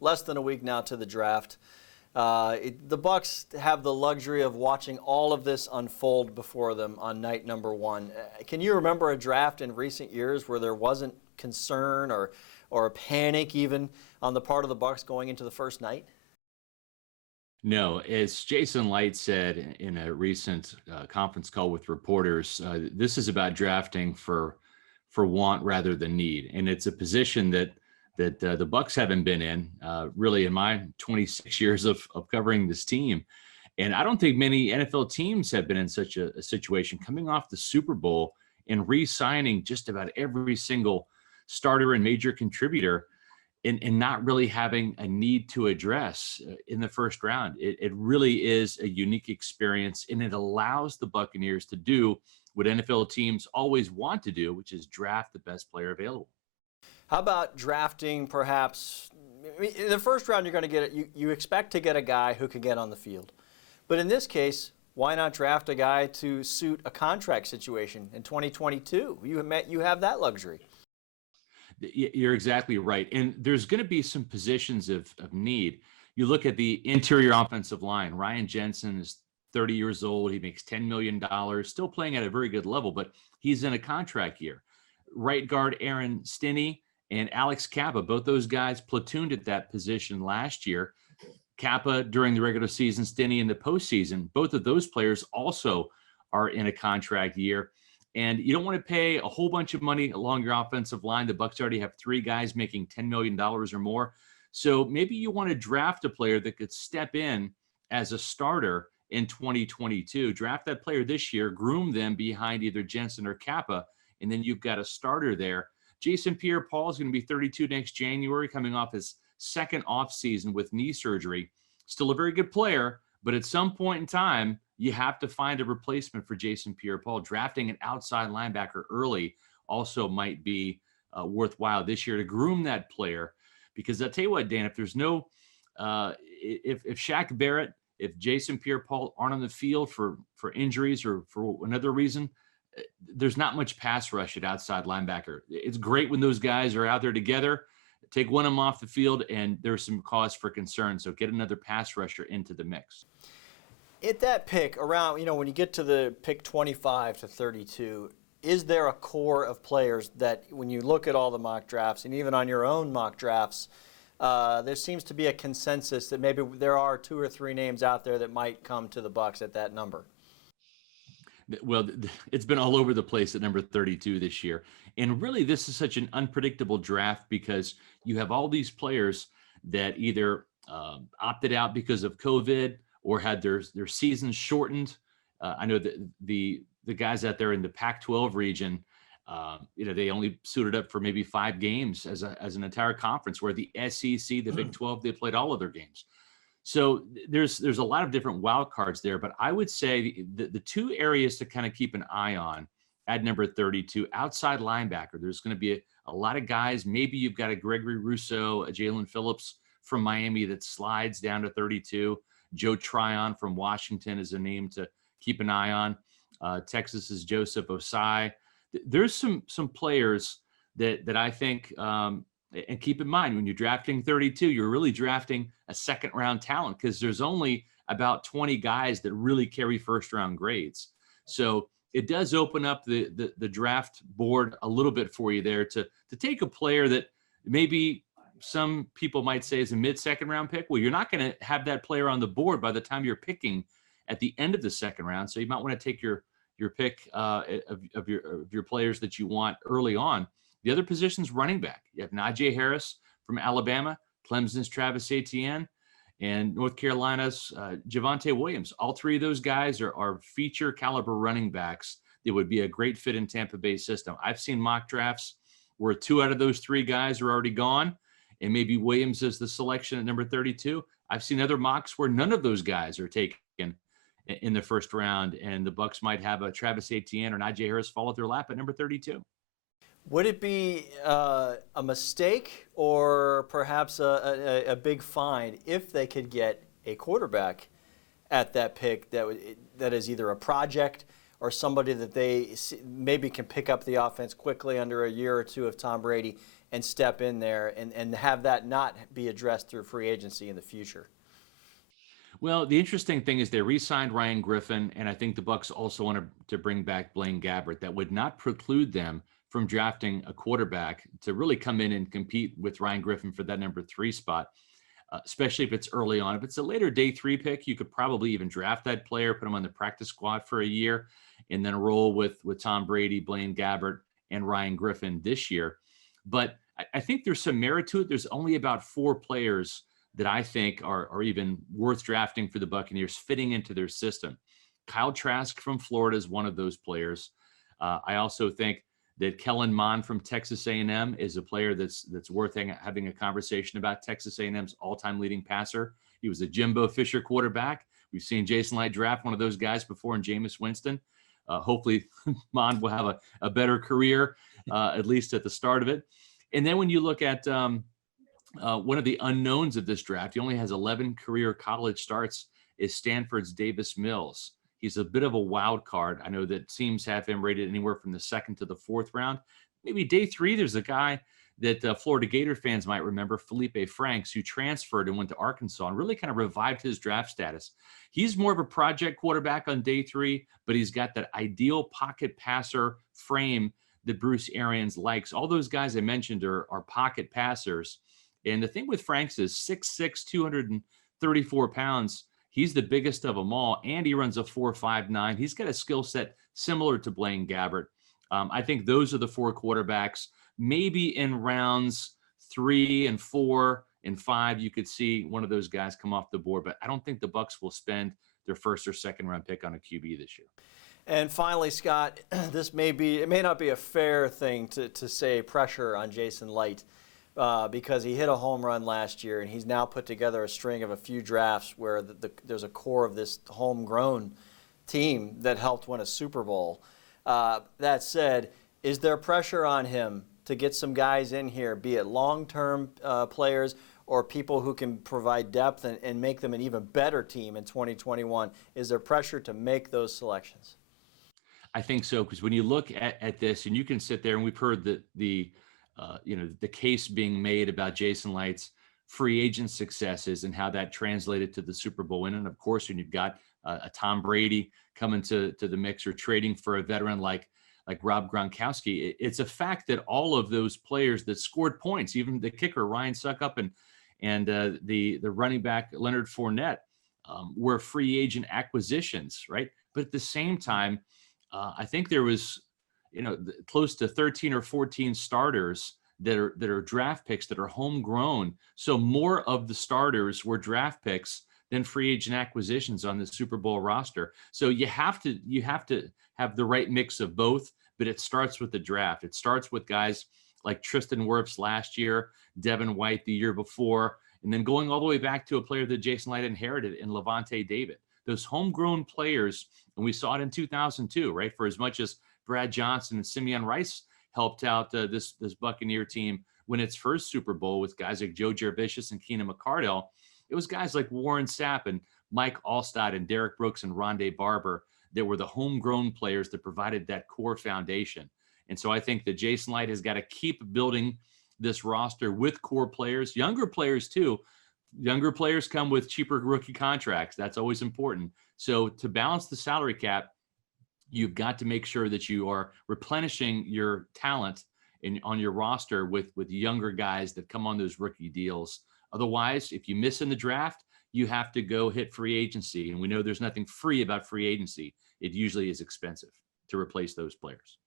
less than a week now to the draft. The Bucs have the luxury of watching all of this unfold before them on night number one. Can you remember a draft in recent years where there wasn't concern or panic even on the part of the Bucs going into the first night? No, as Jason Light said in a recent conference call with reporters, this is about drafting for want rather than need, and it's a position that the Bucs haven't been in really in my 26 years of covering this team, and I don't think many NFL teams have been in such a situation, coming off the Super Bowl and re-signing just about every single starter and major contributor, and not really having a need to address in the first round. It really is a unique experience, and it allows the Buccaneers to do what NFL teams always want to do, which is draft the best player available. How about drafting perhaps, in the first round you're going to get it, you expect to get a guy who can get on the field. But in this case, why not draft a guy to suit a contract situation in 2022? You have that luxury. You're exactly right. And there's going to be some positions of need. You look at the interior offensive line. Ryan Jensen is 30 years old. He makes $10 million, still playing at a very good level, but he's in a contract year. Right guard Aaron Stinney and Alex Kappa, both those guys platooned at that position last year. Kappa during the regular season, Stinney in the postseason. Both of those players also are in a contract year. And you don't want to pay a whole bunch of money along your offensive line. The Bucs already have 3 guys making $10 million or more. So maybe you want to draft a player that could step in as a starter in 2022. Draft that player this year, groom them behind either Jensen or Kappa, and then you've got a starter there. Jason Pierre-Paul is going to be 32 next January, coming off his second offseason with knee surgery. Still a very good player, but at some point in time, you have to find a replacement for Jason Pierre-Paul. Drafting an outside linebacker early also might be worthwhile this year to groom that player. Because I'll tell you what, Dan, if there's no, if Shaq Barrett, if Jason Pierre-Paul aren't on the field for injuries or for another reason, there's not much pass rush at outside linebacker. It's great when those guys are out there together. Take one of them off the field, and there's some cause for concern. So get another pass rusher into the mix. At that pick, around, when you get to the pick 25 to 32, is there a core of players that when you look at all the mock drafts and even on your own mock drafts, there seems to be a consensus that maybe there are 2 or 3 names out there that might come to the Bucs at that number? Well, it's been all over the place at number 32 this year. And really, this is such an unpredictable draft because you have all these players that either opted out because of COVID or had their seasons shortened. I know that the guys out there in the Pac-12 region, they only suited up for maybe 5 games as an entire conference, where the SEC, the Big 12, they played all of their games. So there's a lot of different wild cards there, but I would say the 2 areas to kind of keep an eye on at number 32, outside linebacker. There's going to be a lot of guys. Maybe you've got a Gregory Rousseau, a Jalen Phillips from Miami that slides down to 32. Joe Tryon from Washington is a name to keep an eye on. Texas's Joseph Osai. There's some players that I think, and keep in mind, when you're drafting 32, you're really drafting a second-round talent because there's only about 20 guys that really carry first-round grades. So it does open up the draft board a little bit for you there to take a player that maybe some people might say is a mid-second round pick. Well, you're not going to have that player on the board by the time you're picking at the end of the second round. So you might want to take your pick of your players that you want early on. The other position's running back. You have Najee Harris from Alabama, Clemson's Travis Etienne, and North Carolina's Javonte Williams. All 3 of those guys are feature caliber running backs that would be a great fit in Tampa Bay's system. I've seen mock drafts where 2 out of those 3 guys are already gone, and maybe Williams is the selection at number 32. I've seen other mocks where none of those guys are taken in the first round, and the Bucs might have a Travis Etienne or Najee Harris fall at their lap at number 32. Would it be a mistake or perhaps a big find if they could get a quarterback at that pick that is either a project or somebody that they maybe can pick up the offense quickly under a year or 2 of Tom Brady and step in there and have that not be addressed through free agency in the future? Well, the interesting thing is they re-signed Ryan Griffin, and I think the Bucks also want to bring back Blaine Gabbert. That would not preclude them from drafting a quarterback to really come in and compete with Ryan Griffin for that number 3 spot, especially if it's early on. If it's a later day 3 pick, you could probably even draft that player, put him on the practice squad for a year, and then roll with Tom Brady, Blaine Gabbert, and Ryan Griffin this year. But I think there's some merit to it. There's only about 4 players that I think are even worth drafting for the Buccaneers, fitting into their system. Kyle Trask from Florida is one of those players. I also think that Kellen Mond from Texas A&M is a player that's worth having a conversation about. Texas A&M's all-time leading passer. He was a Jimbo Fisher quarterback. We've seen Jason Light draft one of those guys before in Jameis Winston. Hopefully, Mond will have a better career, at least at the start of it. And then when you look at one of the unknowns of this draft, he only has 11 career college starts, is Stanford's Davis Mills. He's a bit of a wild card. I know that teams have him rated anywhere from the 2nd to the 4th round. Maybe day 3, there's a guy that Florida Gator fans might remember, Felipe Franks, who transferred and went to Arkansas and really kind of revived his draft status. He's more of a project quarterback on day 3, but he's got that ideal pocket passer frame that Bruce Arians likes. All those guys I mentioned are pocket passers. And the thing with Franks is 6'6", 234 pounds. He's the biggest of them all, and he runs a 4.59. He's got a skill set similar to Blaine Gabbert. I think those are the 4 quarterbacks. Maybe in rounds 3 and 4 and 5, you could see one of those guys come off the board, but I don't think the Bucks will spend their 1st or 2nd round pick on a QB this year. And finally, Scott, it may not be a fair thing to say pressure on Jason Light. Because he hit a home run last year, and he's now put together a string of a few drafts where there's a core of this homegrown team that helped win a Super Bowl. That said, is there pressure on him to get some guys in here, be it long-term players or people who can provide depth and make them an even better team in 2021? Is there pressure to make those selections? I think so, because when you look at this, and you can sit there, and we've heard the case being made about Jason Light's free agent successes and how that translated to the Super Bowl win. And of course, when you've got a Tom Brady coming to the mix or trading for a veteran like Rob Gronkowski, it's a fact that all of those players that scored points, even the kicker Ryan Suckup and the running back Leonard Fournette, were free agent acquisitions, right? But at the same time, I think there was close to 13 or 14 starters that are draft picks that are homegrown. So more of the starters were draft picks than free agent acquisitions on the Super Bowl roster. So you have to have the right mix of both, but it starts with the draft. It starts with guys like Tristan Wirfs last year, Devin White the year before, and then going all the way back to a player that Jason Light inherited in Levante David. Those homegrown players, and we saw it in 2002, right? For as much as Brad Johnson and Simeon Rice helped out this Buccaneer team win its first Super Bowl with guys like Joe Jurevicius and Keenan McCardell. It was guys like Warren Sapp and Mike Allstott and Derek Brooks and Rondé Barber that were the homegrown players that provided that core foundation. And so I think that Jason Light has got to keep building this roster with core players, younger players too. Younger players come with cheaper rookie contracts. That's always important. So to balance the salary cap, you've got to make sure that you are replenishing your talent on your roster with younger guys that come on those rookie deals. Otherwise, if you miss in the draft, you have to go hit free agency. And we know there's nothing free about free agency. It usually is expensive to replace those players.